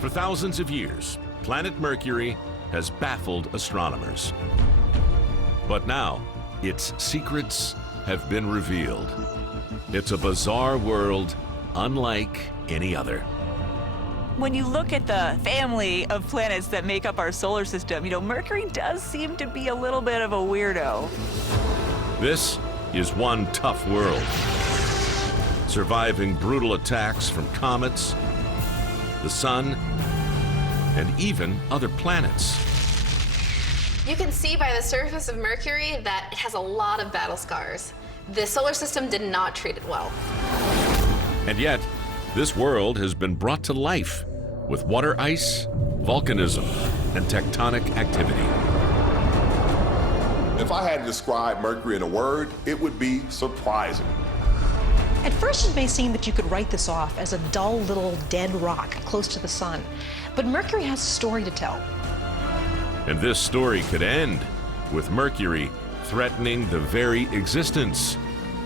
For thousands of years, planet Mercury has baffled astronomers. But now, its secrets have been revealed. It's a bizarre world unlike any other. When you look at the family of planets that make up our solar system, Mercury does seem to be a little bit of a weirdo. This is one tough world, surviving brutal attacks from comets, the sun, and even other planets. You can see by the surface of Mercury that it has a lot of battle scars. The solar system did not treat it well. And yet, this world has been brought to life with water ice, volcanism, and tectonic activity. If I had to describe Mercury in a word, it would be surprising. At first, it may seem that you could write this off as a dull little dead rock close to the sun, but Mercury has a story to tell. And this story could end with Mercury threatening the very existence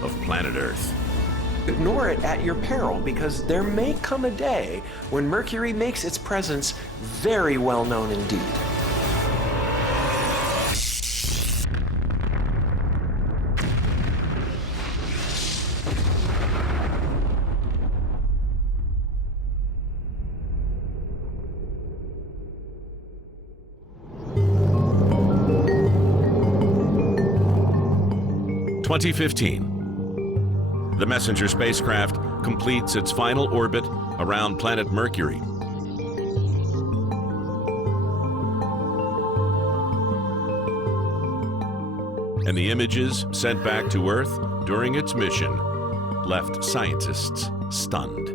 of planet Earth. Ignore it at your peril, because there may come a day when Mercury makes its presence very well known indeed. In 2015, the Messenger spacecraft completes its final orbit around planet Mercury. And the images sent back to Earth during its mission left scientists stunned.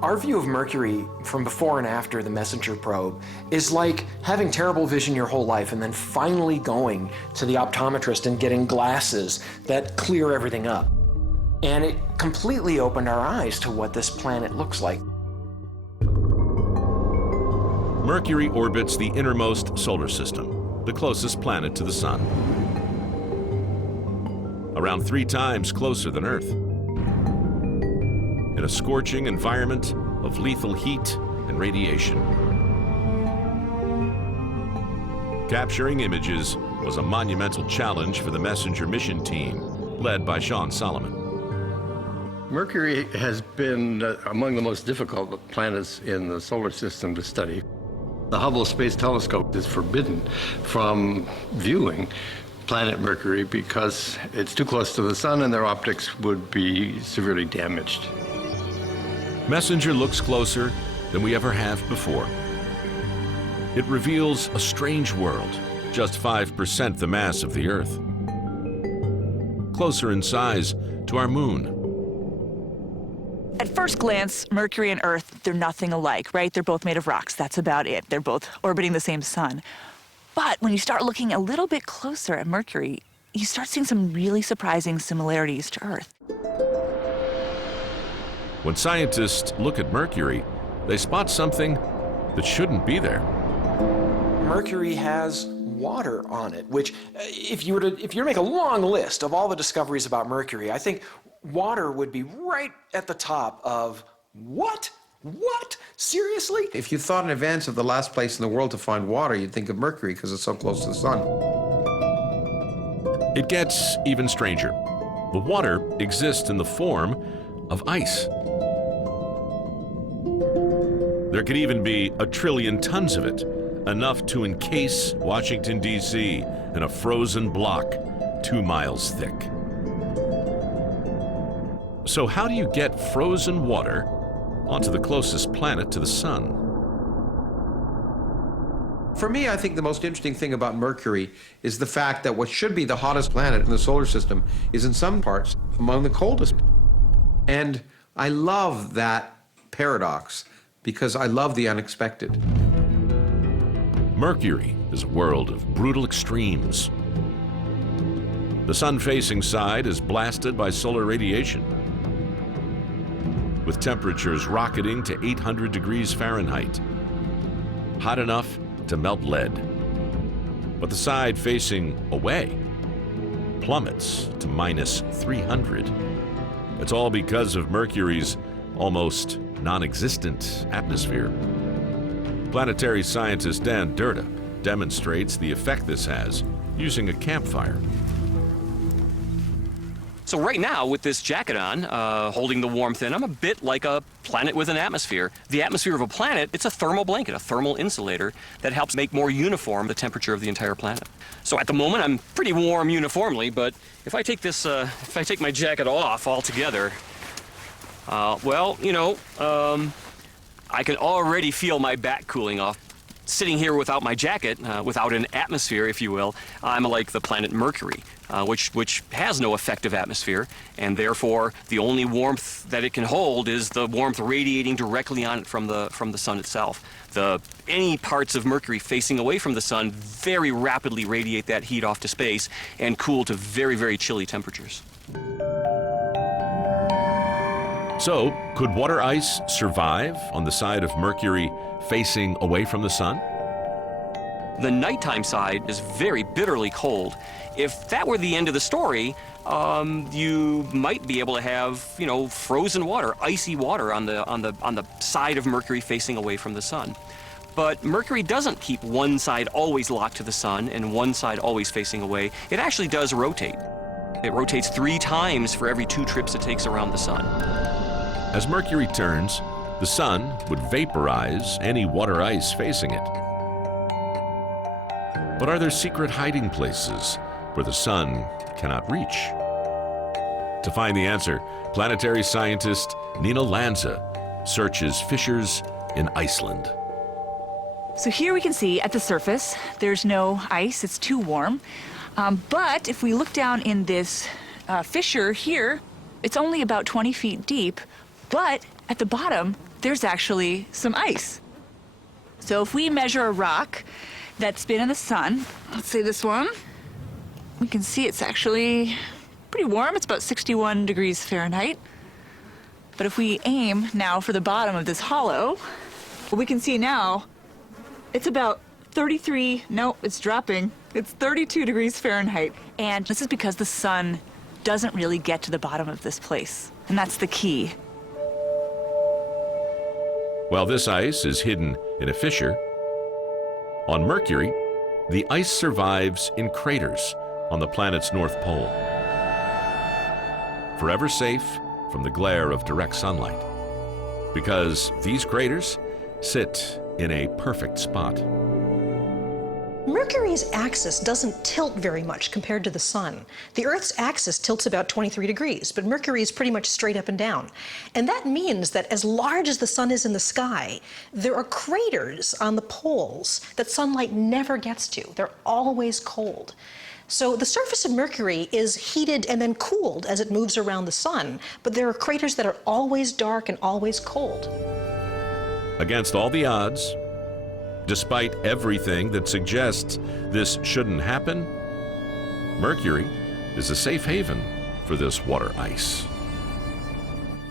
Our view of Mercury from before and after the Messenger probe is like having terrible vision your whole life and then finally going to the optometrist and getting glasses that clear everything up. And it completely opened our eyes to what this planet looks like. Mercury orbits the innermost solar system, the closest planet to the sun. Around 3 times closer than Earth. In a scorching environment of lethal heat and radiation. Capturing images was a monumental challenge for the Messenger mission team, led by Sean Solomon. Mercury has been among the most difficult planets in the solar system to study. The Hubble Space Telescope is forbidden from viewing planet Mercury because it's too close to the sun and their optics would be severely damaged. Messenger looks closer than we ever have before. It reveals a strange world, just 5% the mass of the Earth. Closer in size to our moon. At first glance, Mercury and Earth, they're nothing alike, right? They're both made of rocks. That's about it. They're both orbiting the same sun. But when you start looking a little bit closer at Mercury, you start seeing some really surprising similarities to Earth. When scientists look at Mercury, they spot something that shouldn't be there. Mercury has water on it, which if you were to make a long list of all the discoveries about Mercury, I think water would be right at the top of what? What? Seriously? If you thought in advance of the last place in the world to find water, you'd think of Mercury because it's so close to the sun. It gets even stranger. The water exists in the form of ice. There could even be 1 trillion tons of it, enough to encase Washington, D.C. in a frozen block 2 miles thick. So how do you get frozen water onto the closest planet to the sun? For me, I think the most interesting thing about Mercury is the fact that what should be the hottest planet in the solar system is in some parts among the coldest. And I love that paradox because I love the unexpected. Mercury is a world of brutal extremes. The sun-facing side is blasted by solar radiation, with temperatures rocketing to 800 degrees Fahrenheit, hot enough to melt lead. But the side facing away plummets to minus 300. It's all because of Mercury's almost non-existent atmosphere. Planetary scientist Dan Durda demonstrates the effect this has using a campfire. So right now, with this jacket on, holding the warmth in, I'm a bit like a planet with an atmosphere. The atmosphere of a planet, it's a thermal blanket, a thermal insulator that helps make more uniform the temperature of the entire planet. So at the moment, I'm pretty warm uniformly, but if I take this, if I take my jacket off altogether, well, you know, I can already feel my back cooling off. Sitting here without my jacket, without an atmosphere, if you will, I'm like the planet Mercury, which has no effective atmosphere, and therefore the only warmth that it can hold is the warmth radiating directly on it from the sun itself. Any parts of Mercury facing away from the sun very rapidly radiate that heat off to space and cool to very, very chilly temperatures. So, could water ice survive on the side of Mercury facing away from the sun? The nighttime side is very bitterly cold. If that were the end of the story, you might be able to have, you know, frozen water, icy water on the side of Mercury facing away from the sun. But Mercury doesn't keep one side always locked to the sun and one side always facing away. It actually does rotate. It rotates 3 times for every 2 trips it takes around the sun. As Mercury turns, the sun would vaporize any water ice facing it. But are there secret hiding places where the sun cannot reach? To find the answer, planetary scientist Nina Lanza searches fissures in Iceland. So here we can see at the surface, there's no ice, it's too warm. But if we look down in this fissure here, it's only about 20 feet deep, but at the bottom, there's actually some ice. So if we measure a rock that's been in the sun, let's say this one, we can see it's actually pretty warm. It's about 61 degrees Fahrenheit. But if we aim now for the bottom of this hollow, what we can see now, it's about 33, no, it's dropping. It's 32 degrees Fahrenheit. And this is because the sun doesn't really get to the bottom of this place. And that's the key. While this ice is hidden in a fissure, on Mercury, the ice survives in craters on the planet's north pole, forever safe from the glare of direct sunlight, because these craters sit in a perfect spot. Mercury's axis doesn't tilt very much compared to the sun. The Earth's axis tilts about 23 degrees, but Mercury is pretty much straight up and down. And that means that as large as the sun is in the sky, there are craters on the poles that sunlight never gets to. They're always cold. So the surface of Mercury is heated and then cooled as it moves around the sun, but there are craters that are always dark and always cold. Against all the odds, despite everything that suggests this shouldn't happen, Mercury is a safe haven for this water ice.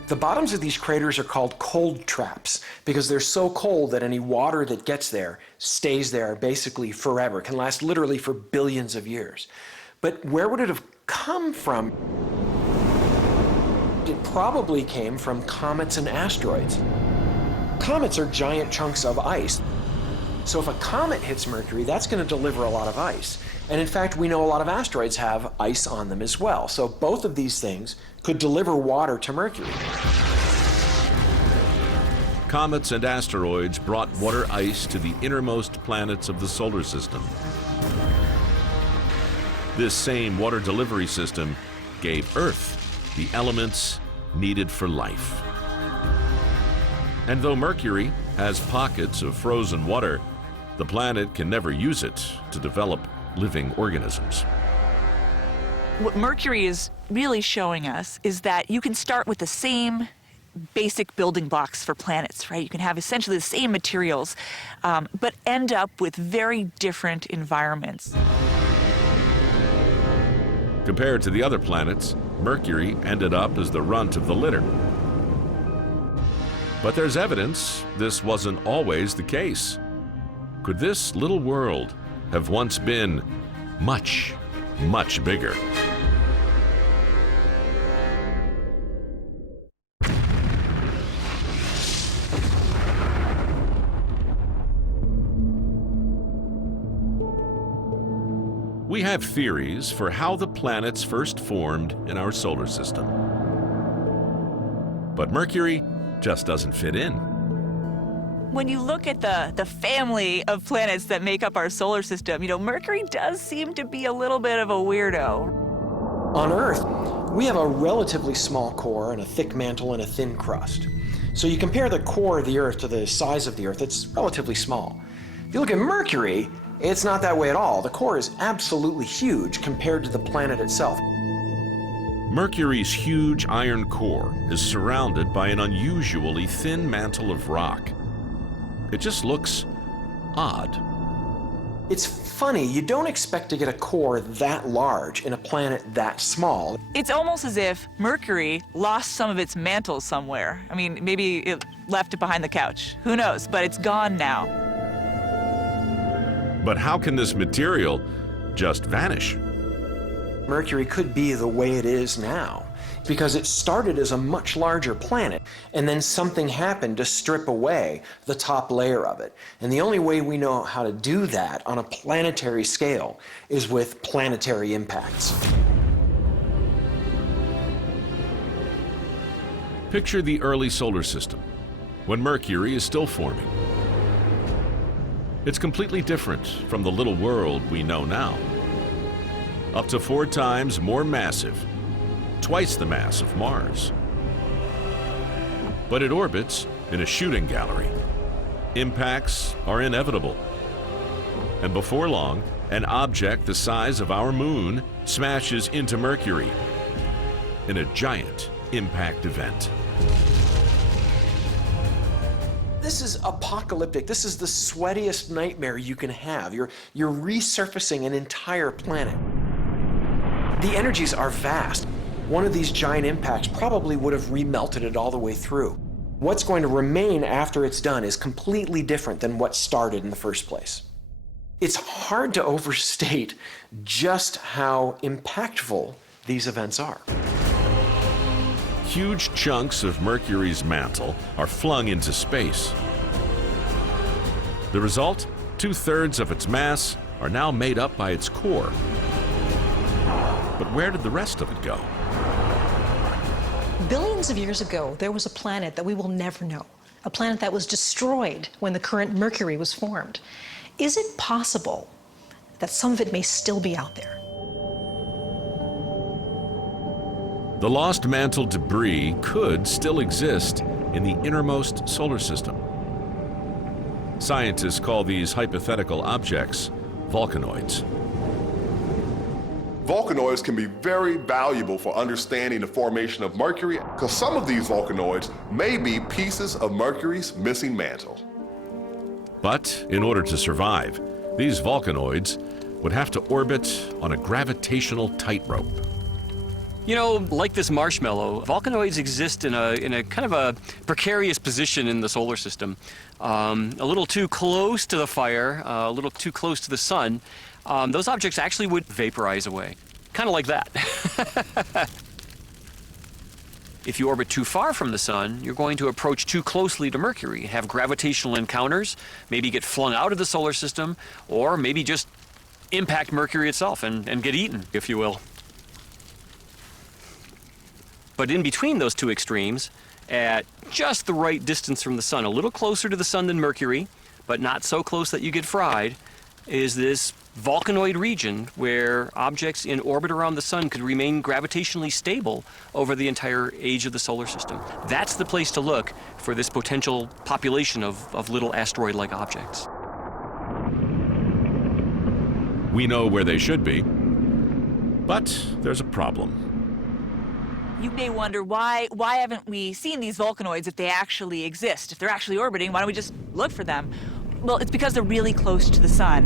The bottoms of these craters are called cold traps because they're so cold that any water that gets there stays there basically forever, can last literally for billions of years. But where would it have come from? It probably came from comets and asteroids. Comets are giant chunks of ice. So if a comet hits Mercury, that's going to deliver a lot of ice. And in fact, we know a lot of asteroids have ice on them as well. So both of these things could deliver water to Mercury. Comets and asteroids brought water ice to the innermost planets of the solar system. This same water delivery system gave Earth the elements needed for life. And though Mercury has pockets of frozen water, the planet can never use it to develop living organisms. What Mercury is really showing us is that you can start with the same basic building blocks for planets, right? You can have essentially the same materials, but end up with very different environments. Compared to the other planets, Mercury ended up as the runt of the litter. But there's evidence this wasn't always the case. Could this little world have once been much, much bigger? We have theories for how the planets first formed in our solar system. But Mercury just doesn't fit in. When you look at the family of planets that make up our solar system, Mercury does seem to be a little bit of a weirdo. On Earth, we have a relatively small core and a thick mantle and a thin crust. So you compare the core of the Earth to the size of the Earth, it's relatively small. If you look at Mercury, it's not that way at all. The core is absolutely huge compared to the planet itself. Mercury's huge iron core is surrounded by an unusually thin mantle of rock. It just looks odd. It's funny, you don't expect to get a core that large in a planet that small. It's almost as if Mercury lost some of its mantle somewhere. I mean, maybe it left it behind the couch. Who knows? But it's gone now. But how can this material just vanish? Mercury could be the way it is now because it started as a much larger planet, and then something happened to strip away the top layer of it. And the only way we know how to do that on a planetary scale is with planetary impacts. Picture the early solar system, when Mercury is still forming. It's completely different from the little world we know now. Up to 4 times more massive, twice the mass of Mars. But it orbits in a shooting gallery. Impacts are inevitable. And before long, an object the size of our moon smashes into Mercury in a giant impact event. This is apocalyptic. This is the sweatiest nightmare you can have. You're resurfacing an entire planet. The energies are vast. One of these giant impacts probably would have remelted it all the way through. What's going to remain after it's done is completely different than what started in the first place. It's hard to overstate just how impactful these events are. Huge chunks of Mercury's mantle are flung into space. The result? 2/3 of its mass are now made up by its core. But where did the rest of it go? Billions of years ago, there was a planet that we will never know, a planet that was destroyed when the current Mercury was formed. Is it possible that some of it may still be out there? The lost mantle debris could still exist in the innermost solar system. Scientists call these hypothetical objects volcanoids. Volcanoids can be very valuable for understanding the formation of Mercury, because some of these volcanoids may be pieces of Mercury's missing mantle. But in order to survive, these volcanoids would have to orbit on a gravitational tightrope. Like this marshmallow, volcanoids exist in a kind of a precarious position in the solar system. A little too close to the fire, a little too close to the sun. Those objects actually would vaporize away, kind of like that. If you orbit too far from the sun, you're going to approach too closely to Mercury, have gravitational encounters, maybe get flung out of the solar system, or maybe just impact Mercury itself and get eaten, if you will. But in between those two extremes, at just the right distance from the sun, a little closer to the sun than Mercury, but not so close that you get fried, is this volcanoid region where objects in orbit around the sun could remain gravitationally stable over the entire age of the solar system. That's the place to look for this potential population of little asteroid-like objects. We know where they should be, but there's a problem. You may wonder why haven't we seen these volcanoids if they actually exist? If they're actually orbiting, why don't we just look for them? Well, it's because they're really close to the sun.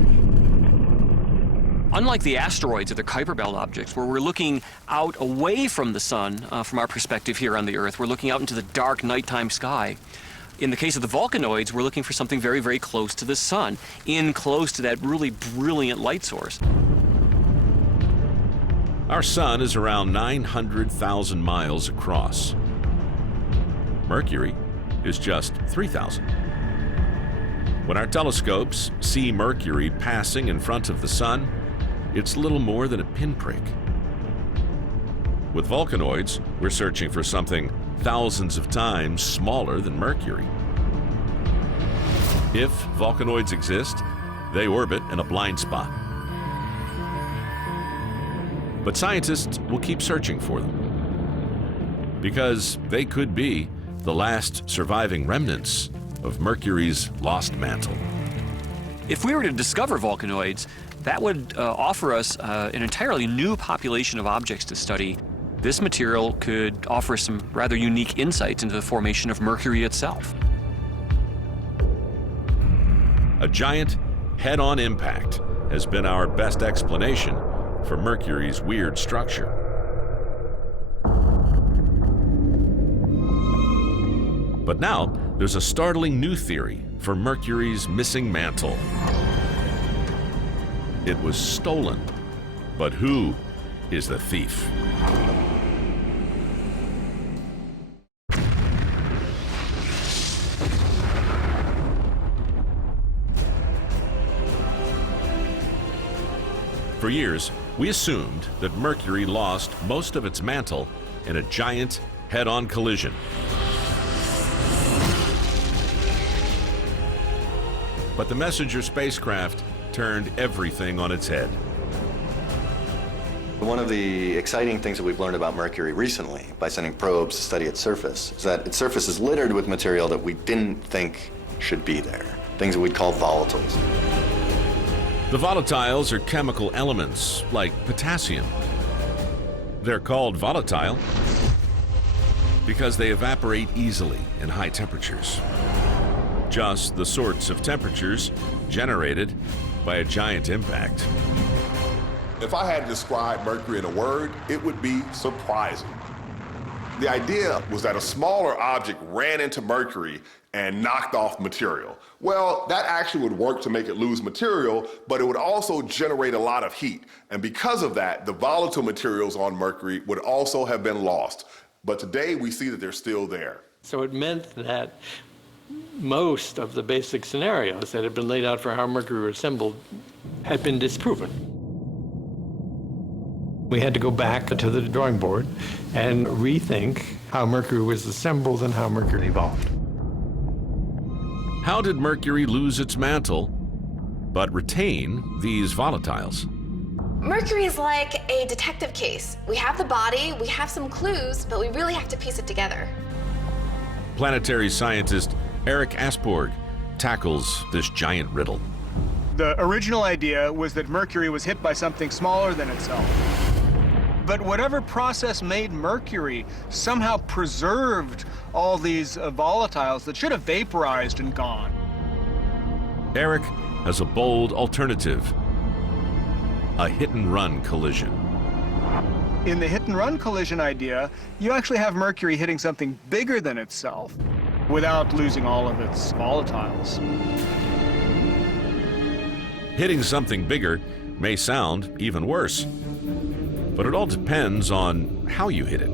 Unlike the asteroids or the Kuiper Belt objects, where we're looking out away from the sun, from our perspective here on the Earth, we're looking out into the dark nighttime sky. In the case of the volcanoids, we're looking for something very, very close to the sun, in close to that really brilliant light source. Our sun is around 900,000 miles across. Mercury is just 3,000. When our telescopes see Mercury passing in front of the sun, it's little more than a pinprick. With volcanoids, we're searching for something thousands of times smaller than Mercury. If volcanoids exist, they orbit in a blind spot. But scientists will keep searching for them, because they could be the last surviving remnants of Mercury's lost mantle. If we were to discover volcanoids, that would offer us an entirely new population of objects to study. This material could offer some rather unique insights into the formation of Mercury itself. A giant head-on impact has been our best explanation for Mercury's weird structure. But now, there's a startling new theory for Mercury's missing mantle. It was stolen, but who is the thief? For years, we assumed that Mercury lost most of its mantle in a giant head-on collision. But the Messenger spacecraft turned everything on its head. One of the exciting things that we've learned about Mercury recently by sending probes to study its surface is that its surface is littered with material that we didn't think should be there, things that we'd call volatiles. The volatiles are chemical elements like potassium. They're called volatile because they evaporate easily in high temperatures. Just the sorts of temperatures generated by a giant impact. If I had to describe Mercury in a word, it would be surprising. The idea was that a smaller object ran into Mercury and knocked off material. Well, that actually would work to make it lose material, but it would also generate a lot of heat. And because of that, the volatile materials on Mercury would also have been lost. But today we see that they're still there. So it meant that most of the basic scenarios that had been laid out for how Mercury was assembled had been disproven. We had to go back to the drawing board and rethink how Mercury was assembled and how Mercury evolved. How did Mercury lose its mantle, but retain these volatiles? Mercury is like a detective case. We have the body, we have some clues, but we really have to piece it together. Planetary scientist Eric Asborg tackles this giant riddle. The original idea was that Mercury was hit by something smaller than itself. But whatever process made Mercury somehow preserved all these volatiles that should have vaporized and gone. Eric has a bold alternative: a hit-and-run collision. In the hit-and-run collision idea, you actually have Mercury hitting something bigger than itself without losing all of its volatiles. Hitting something bigger may sound even worse, but it all depends on how you hit it.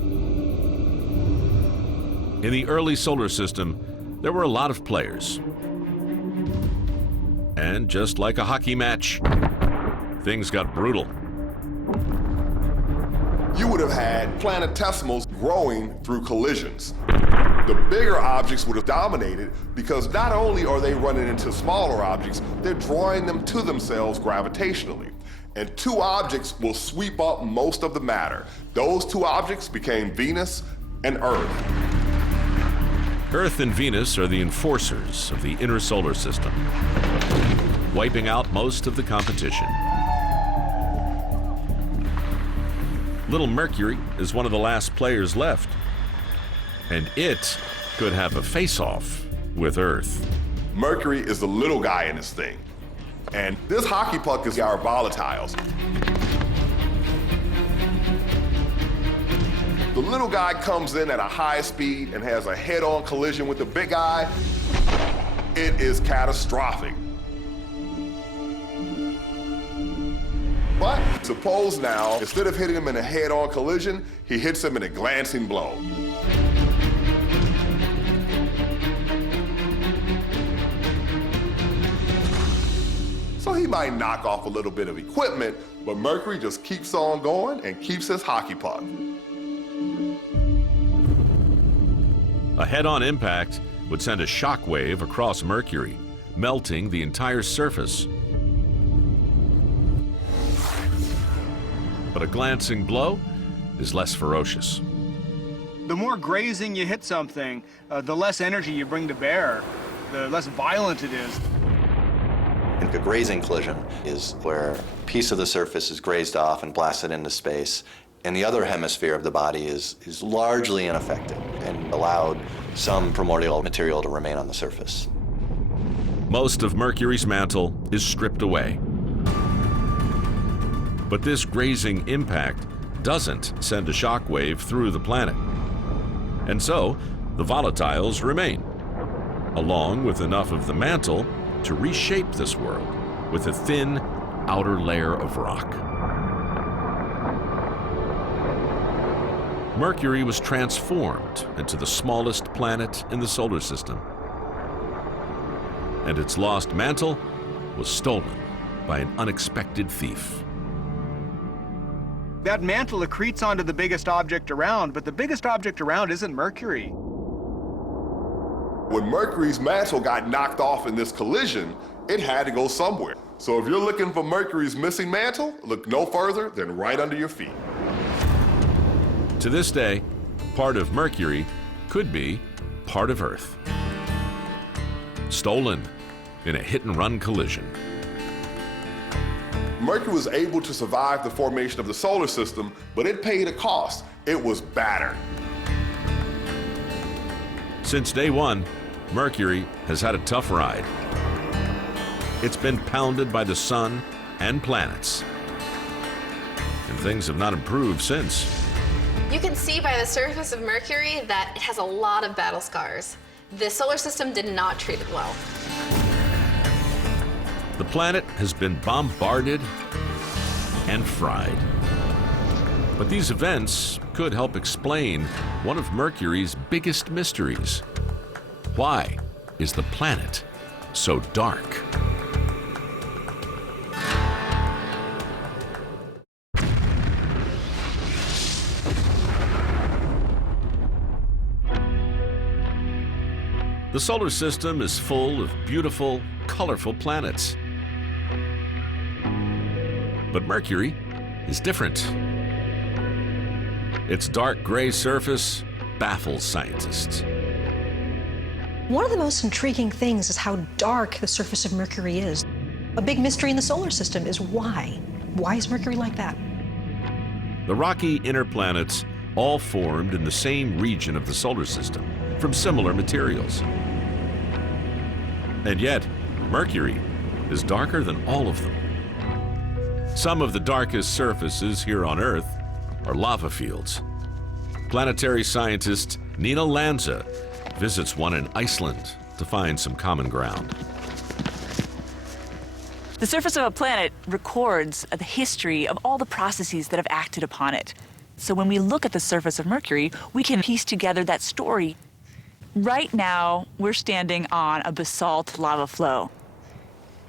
In the early solar system, there were a lot of players. And just like a hockey match, things got brutal. You would have had planetesimals growing through collisions. The bigger objects would have dominated because not only are they running into smaller objects, they're drawing them to themselves gravitationally. And two objects will sweep up most of the matter. Those two objects became Venus and Earth. Earth and Venus are the enforcers of the inner solar system, wiping out most of the competition. Little Mercury is one of the last players left, and it could have a face-off with Earth. Mercury is the little guy in this thing. And this hockey puck is our volatiles. The little guy comes in at a high speed and has a head-on collision with the big guy. It is catastrophic. But suppose now, instead of hitting him in a head-on collision, he hits him in a glancing blow. So he We might knock off a little bit of equipment, but Mercury just keeps on going and keeps his hockey puck. A head-on impact would send a shock wave across Mercury, melting the entire surface. But a glancing blow is less ferocious. The more grazing you hit something, the less energy you bring to bear, the less violent it is. And a grazing collision is where a piece of the surface is grazed off and blasted into space, and the other hemisphere of the body is largely unaffected and allowed some primordial material to remain on the surface. Most of Mercury's mantle is stripped away. But this grazing impact doesn't send a shock wave through the planet. And so, the volatiles remain, along with enough of the mantle to reshape this world with a thin outer layer of rock. Mercury was transformed into the smallest planet in the solar system. And its lost mantle was stolen by an unexpected thief. That mantle accretes onto the biggest object around, but the biggest object around isn't Mercury. When Mercury's mantle got knocked off in this collision, it had to go somewhere. So if you're looking for Mercury's missing mantle, look no further than right under your feet. To this day, part of Mercury could be part of Earth. Stolen in a hit-and-run collision. Mercury was able to survive the formation of the solar system, but it paid a cost. It was battered. Since day one, Mercury has had a tough ride. It's been pounded by the sun and planets. And things have not improved since. You can see by the surface of Mercury that it has a lot of battle scars. The solar system did not treat it well. The planet has been bombarded and fried. But these events could help explain one of Mercury's biggest mysteries. Why is the planet so dark? The solar system is full of beautiful, colorful planets. But Mercury is different. Its dark gray surface baffles scientists. One of the most intriguing things is how dark the surface of Mercury is. A big mystery in the solar system is why. Why is Mercury like that? The rocky inner planets all formed in the same region of the solar system from similar materials. And yet, Mercury is darker than all of them. Some of the darkest surfaces here on Earth are lava fields. Planetary scientist Nina Lanza visits one in Iceland to find some common ground. The surface of a planet records the history of all the processes that have acted upon it. So when we look at the surface of Mercury, we can piece together that story. Right now, we're standing on a basalt lava flow.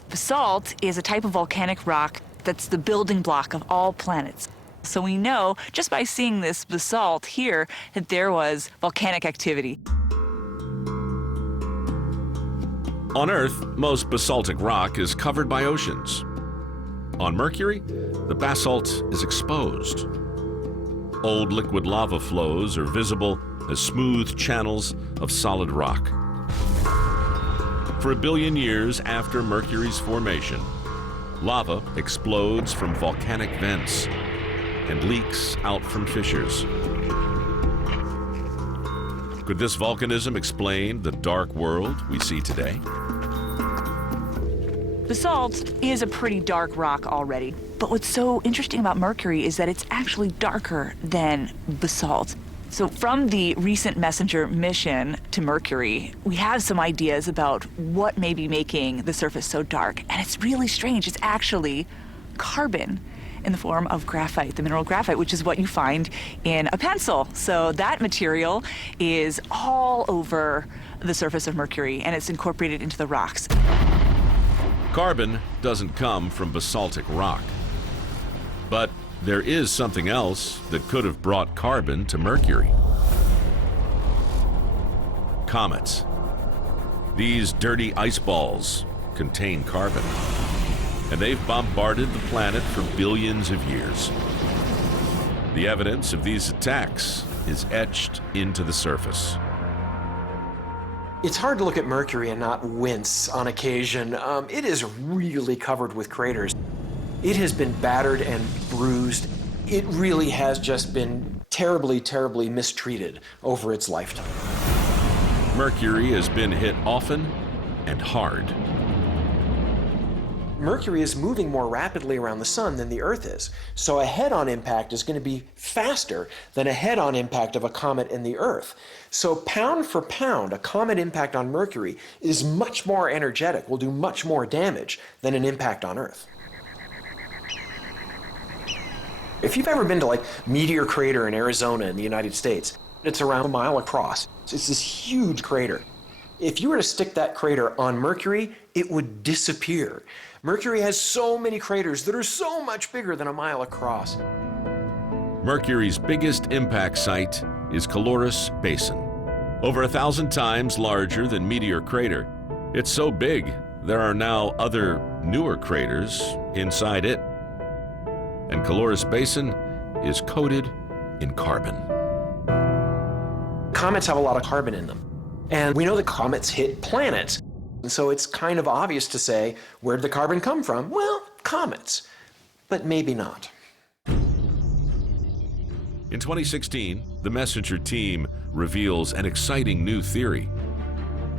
Basalt is a type of volcanic rock that's the building block of all planets. So we know, just by seeing this basalt here, that there was volcanic activity. On Earth, most basaltic rock is covered by oceans. On Mercury, the basalt is exposed. Old liquid lava flows are visible as smooth channels of solid rock. For 1 billion years after Mercury's formation, lava explodes from volcanic vents and leaks out from fissures. Could this volcanism explain the dark world we see today? Basalt is a pretty dark rock already, but what's so interesting about Mercury is that it's actually darker than basalt. So from the recent Messenger mission to Mercury, we have some ideas about what may be making the surface so dark, and it's really strange. It's actually carbon in the form of graphite, the mineral graphite, which is what you find in a pencil. So that material is all over the surface of Mercury, and it's incorporated into the rocks. Carbon doesn't come from basaltic rock. But there is something else that could have brought carbon to Mercury. Comets. These dirty ice balls contain carbon, and they've bombarded the planet for billions of years. The evidence of these attacks is etched into the surface. It's hard to look at Mercury and not wince on occasion. It is really covered with craters. It has been battered and bruised. It really has just been terribly, terribly mistreated over its lifetime. Mercury has been hit often and hard. Mercury is moving more rapidly around the sun than the Earth is. So a head-on impact is going to be faster than a head-on impact of a comet in the Earth. So pound for pound, a comet impact on Mercury is much more energetic, will do much more damage than an impact on Earth. If you've ever been to like Meteor Crater in Arizona in the United States, it's around a mile across. It's this huge crater. If you were to stick that crater on Mercury, it would disappear. Mercury has so many craters that are so much bigger than a mile across. Mercury's biggest impact site is Caloris Basin. Over 1,000 times larger than Meteor Crater. It's so big, there are now other newer craters inside it. And Caloris Basin is coated in carbon. Comets have a lot of carbon in them. And we know that comets hit planets. And so it's kind of obvious to say, where'd the carbon come from? Well, comets. But maybe not. In 2016, the Messenger team reveals an exciting new theory.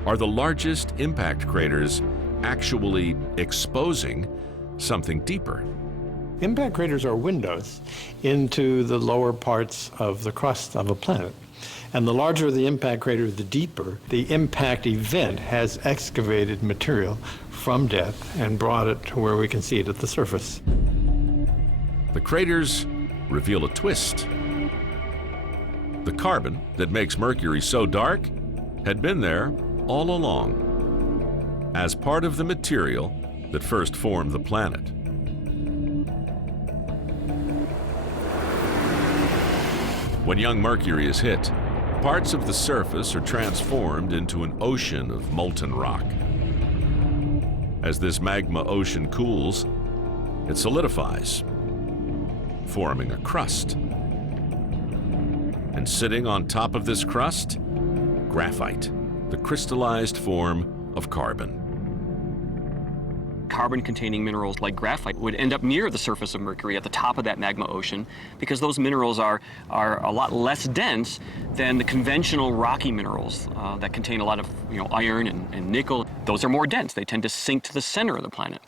Are the largest impact craters actually exposing something deeper? Impact craters are windows into the lower parts of the crust of a planet. And the larger the impact crater, the deeper the impact event has excavated material from depth and brought it to where we can see it at the surface. The craters reveal a twist. The carbon that makes Mercury so dark had been there all along, as part of the material that first formed the planet. When young Mercury is hit, parts of the surface are transformed into an ocean of molten rock. As this magma ocean cools, it solidifies, forming a crust. And sitting on top of this crust, graphite, the crystallized form of carbon. Carbon-containing minerals like graphite would end up near the surface of Mercury at the top of that magma ocean because those minerals are a lot less dense than the conventional rocky minerals that contain a lot of iron and nickel. Those are more dense. They tend to sink to the center of the planet.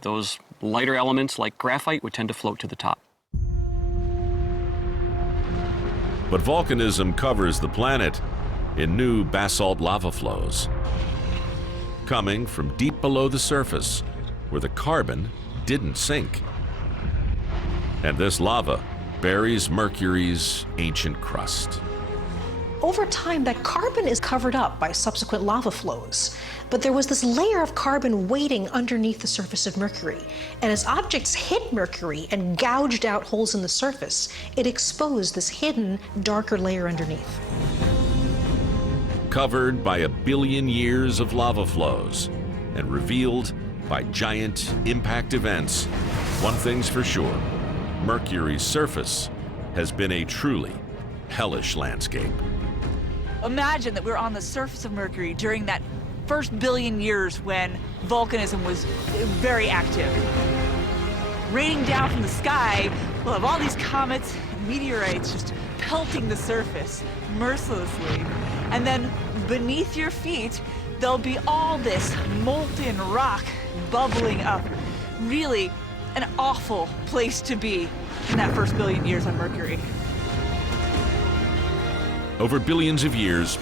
Those lighter elements like graphite would tend to float to the top. But volcanism covers the planet in new basalt lava flows, coming from deep below the surface where the carbon didn't sink. And this lava buries Mercury's ancient crust. Over time, that carbon is covered up by subsequent lava flows. But there was this layer of carbon waiting underneath the surface of Mercury. And as objects hit Mercury and gouged out holes in the surface, it exposed this hidden, darker layer underneath. Covered by 1 billion years of lava flows and revealed by giant impact events, one thing's for sure, Mercury's surface has been a truly hellish landscape. Imagine that we're on the surface of Mercury during that first 1 billion years when volcanism was very active. Raining down from the sky, we'll have all these comets and meteorites just pelting the surface mercilessly. And then beneath your feet, there'll be all this molten rock bubbling up. Really an awful place to be in that first 1 billion years on Mercury. Over billions of years,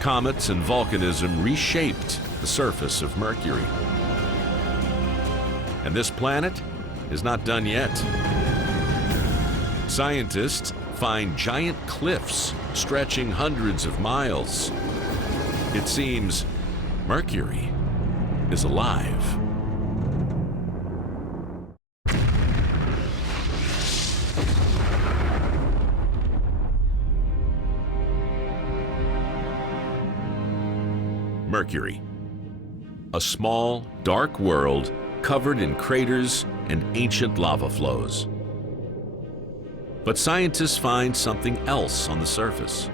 comets and volcanism reshaped the surface of Mercury. And this planet is not done yet. Scientists find giant cliffs stretching hundreds of miles. It seems Mercury is alive. Mercury. A small, dark world covered in craters and ancient lava flows. But scientists find something else on the surface.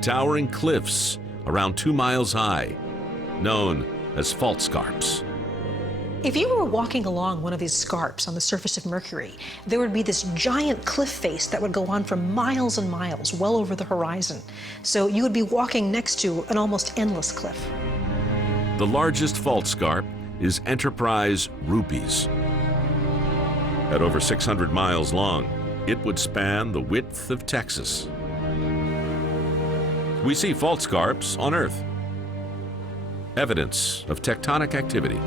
Towering cliffs around 2 miles high, known as fault scarps. If you were walking along one of these scarps on the surface of Mercury, there would be this giant cliff face that would go on for miles and miles, well over the horizon. So you would be walking next to an almost endless cliff. The largest fault scarp is Enterprise Rupees. At over 600 miles long, it would span the width of Texas. We see fault scarps on Earth. Evidence of tectonic activity.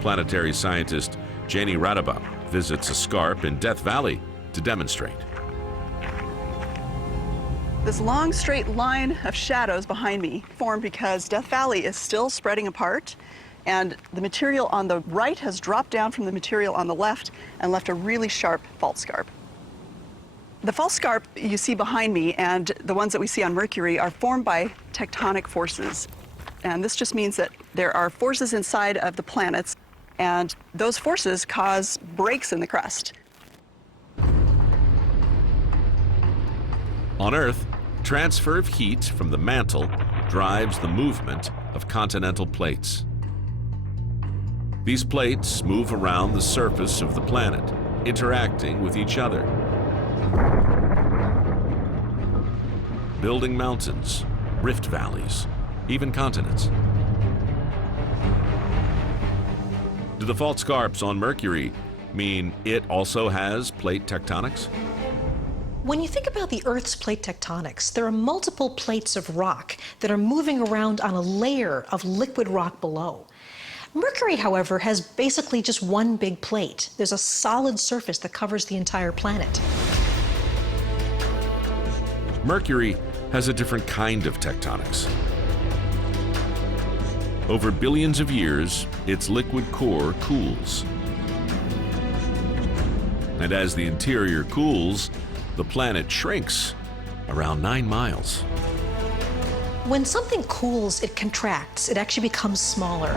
Planetary scientist Janie Radaba visits a scarp in Death Valley to demonstrate. This long straight line of shadows behind me formed because Death Valley is still spreading apart, and the material on the right has dropped down from the material on the left and left a really sharp fault scarp. The fault scarp you see behind me and the ones that we see on Mercury are formed by tectonic forces. And this just means that there are forces inside of the planets, and those forces cause breaks in the crust. On Earth, transfer of heat from the mantle drives the movement of continental plates. These plates move around the surface of the planet, interacting with each other, building mountains, rift valleys, even continents. Do the fault scarps on Mercury mean it also has plate tectonics? When you think about the Earth's plate tectonics, there are multiple plates of rock that are moving around on a layer of liquid rock below. Mercury, however, has basically just one big plate. There's a solid surface that covers the entire planet. Mercury has a different kind of tectonics. Over billions of years, its liquid core cools. And as the interior cools, the planet shrinks around 9 miles. When something cools, it contracts. It actually becomes smaller.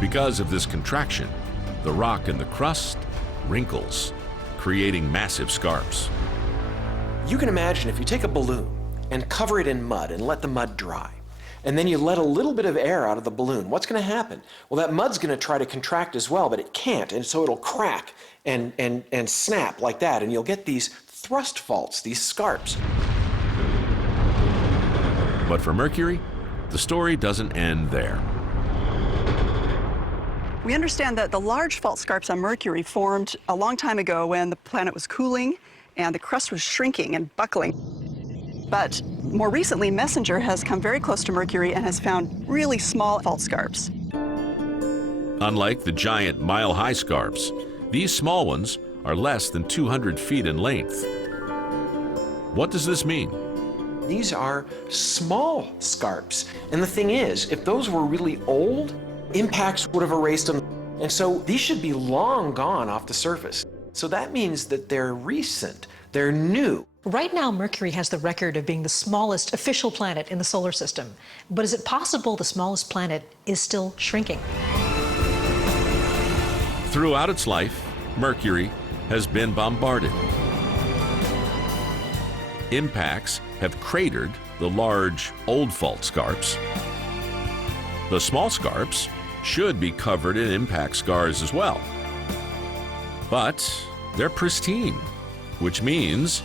Because of this contraction, the rock in the crust wrinkles, creating massive scarps. You can imagine if you take a balloon and cover it in mud and let the mud dry, and then you let a little bit of air out of the balloon, what's going to happen? Well, that mud's going to try to contract as well, but it can't, and so it'll crack and snap like that, and you'll get these thrust faults, these scarps. But for Mercury, the story doesn't end there. We understand that the large fault scarps on Mercury formed a long time ago when the planet was cooling and the crust was shrinking and buckling. But more recently, Messenger has come very close to Mercury and has found really small fault scarps. Unlike the giant mile-high scarps, these small ones are less than 200 feet in length. What does this mean? These are small scarps. And the thing is, if those were really old, impacts would have erased them. And so these should be long gone off the surface. So that means that they're recent, they're new. Right now, Mercury has the record of being the smallest official planet in the solar system. But is it possible the smallest planet is still shrinking? Throughout its life, Mercury has been bombarded. Impacts have cratered the large, old fault scarps. The small scarps should be covered in impact scars as well. But they're pristine, which means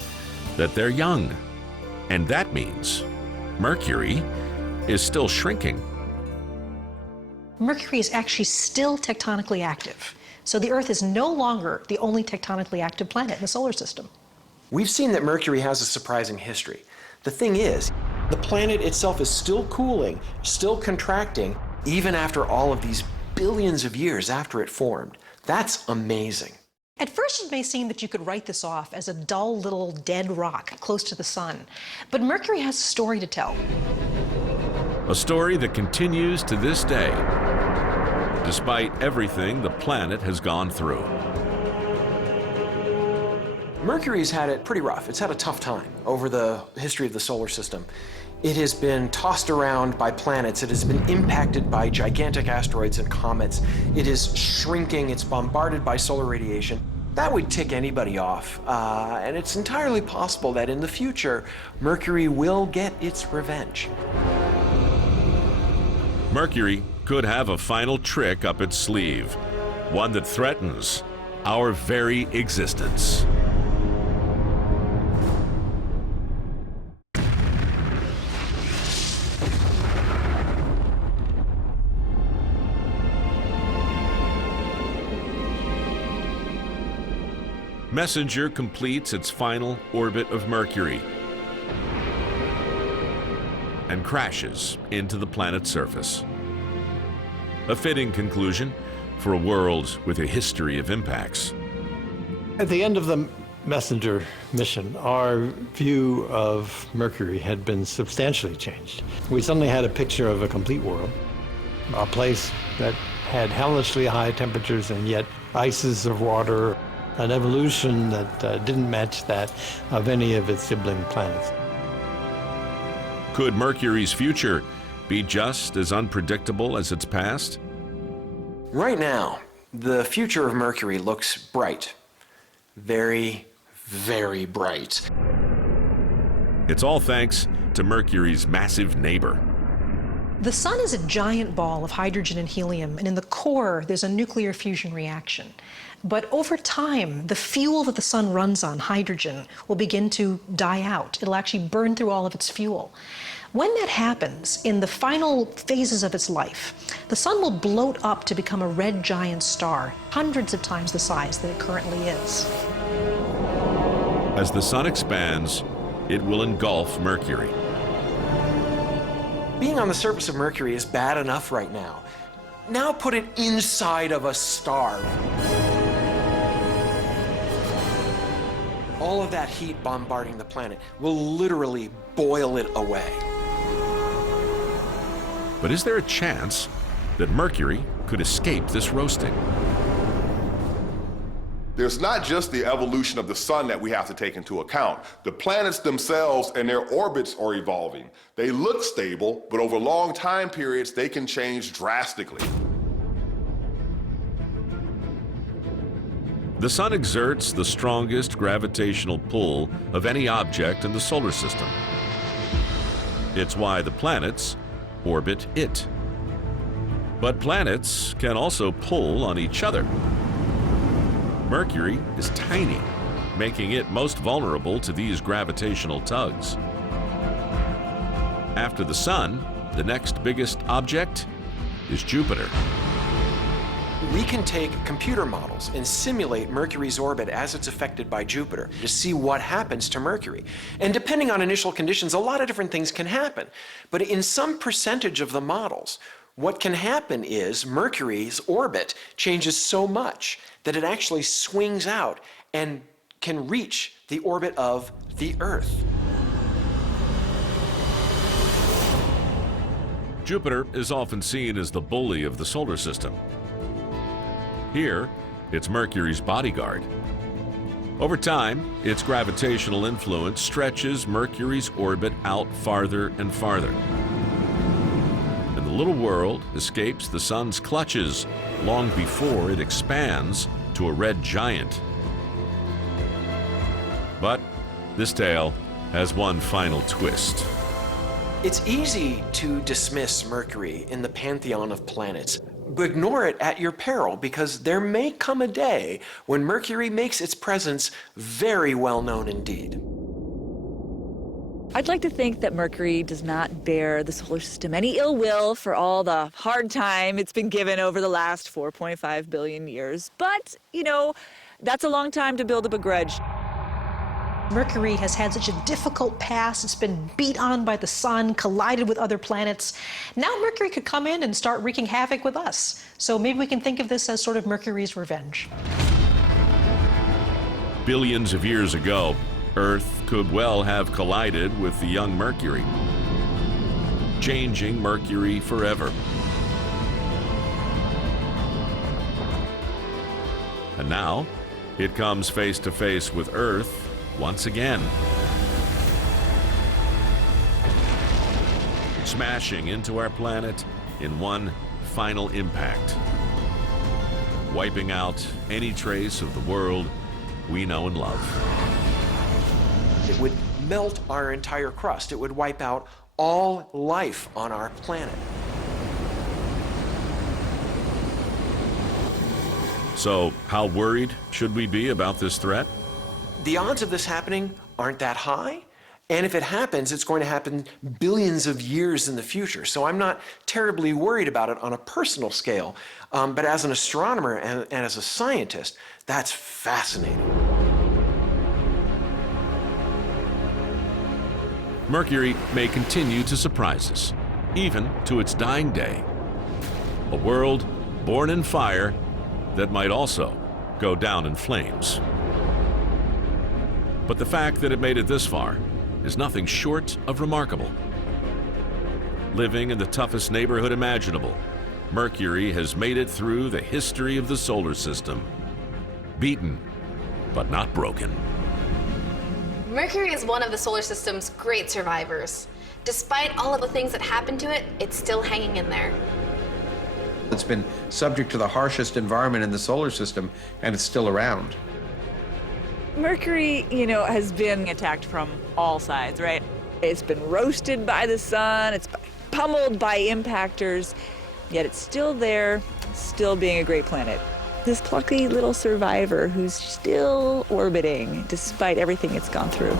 that they're young. And that means Mercury is still shrinking. Mercury is actually still tectonically active. So the Earth is no longer the only tectonically active planet in the solar system. We've seen that Mercury has a surprising history. The thing is, the planet itself is still cooling, still contracting, even after all of these billions of years after it formed. That's amazing. At first, it may seem that you could write this off as a dull little dead rock close to the sun. But Mercury has a story to tell. A story that continues to this day, despite everything the planet has gone through. Mercury's had it pretty rough. It's had a tough time over the history of the solar system. It has been tossed around by planets. It has been impacted by gigantic asteroids and comets. It is shrinking. It's bombarded by solar radiation. That would tick anybody off. And it's entirely possible that in the future, Mercury will get its revenge. Mercury could have a final trick up its sleeve, one that threatens our very existence. Messenger completes its final orbit of Mercury and crashes into the planet's surface. A fitting conclusion for a world with a history of impacts. At the end of the Messenger mission, our view of Mercury had been substantially changed. We suddenly had a picture of a complete world, a place that had hellishly high temperatures and yet ices of water, an evolution that didn't match that of any of its sibling planets. Could Mercury's future be just as unpredictable as its past? Right now, the future of Mercury looks bright. Very, very bright. It's all thanks to Mercury's massive neighbor. The sun is a giant ball of hydrogen and helium, and in the core, there's a nuclear fusion reaction. But over time, the fuel that the sun runs on, hydrogen, will begin to die out. It'll actually burn through all of its fuel. When that happens, in the final phases of its life, the sun will bloat up to become a red giant star, hundreds of times the size that it currently is. As the sun expands, it will engulf Mercury. Being on the surface of Mercury is bad enough right now. Now put it inside of a star. All of that heat bombarding the planet will literally boil it away. But is there a chance that Mercury could escape this roasting? There's not just the evolution of the sun that we have to take into account. The planets themselves and their orbits are evolving. They look stable, but over long time periods, they can change drastically. The sun exerts the strongest gravitational pull of any object in the solar system. It's why the planets orbit it. But planets can also pull on each other. Mercury is tiny, making it most vulnerable to these gravitational tugs. After the sun, the next biggest object is Jupiter. We can take computer models and simulate Mercury's orbit as it's affected by Jupiter to see what happens to Mercury. And depending on initial conditions, a lot of different things can happen. But in some percentage of the models, what can happen is Mercury's orbit changes so much that it actually swings out and can reach the orbit of the Earth. Jupiter is often seen as the bully of the solar system. Here, it's Mercury's bodyguard. Over time, its gravitational influence stretches Mercury's orbit out farther and farther. And the little world escapes the sun's clutches long before it expands to a red giant. But this tale has one final twist. It's easy to dismiss Mercury in the pantheon of planets, but ignore it at your peril, because there may come a day when Mercury makes its presence very well known indeed. I'd like to think that Mercury does not bear the solar system any ill will for all the hard time it's been given over the last 4.5 billion years. But, you know, that's a long time to build up a grudge. Mercury has had such a difficult past. It's been beat on by the sun, collided with other planets. Now Mercury could come in and start wreaking havoc with us. So maybe we can think of this as sort of Mercury's revenge. Billions of years ago, Earth could well have collided with the young Mercury, changing Mercury forever. And now, It comes face to face with Earth once again, smashing into our planet in one final impact, wiping out any trace of the world we know and love. It would melt our entire crust. It would wipe out all life on our planet. So, how worried should we be about this threat? The odds of this happening aren't that high. And if it happens, it's going to happen billions of years in the future. So I'm not terribly worried about it on a personal scale. But as an astronomer and as a scientist, that's fascinating. Mercury may continue to surprise us, even to its dying day. A world born in fire that might also go down in flames. But the fact that it made it this far is nothing short of remarkable. Living in the toughest neighborhood imaginable, Mercury has made it through the history of the solar system. Beaten, but not broken. Mercury is one of the solar system's great survivors. Despite all of the things that happened to it, it's still hanging in there. It's been subject to the harshest environment in the solar system, and it's still around. Mercury, has been attacked from all sides, right? It's been roasted by the sun, it's pummeled by impactors, yet it's still there, still being a great planet. This plucky little survivor who's still orbiting despite everything it's gone through.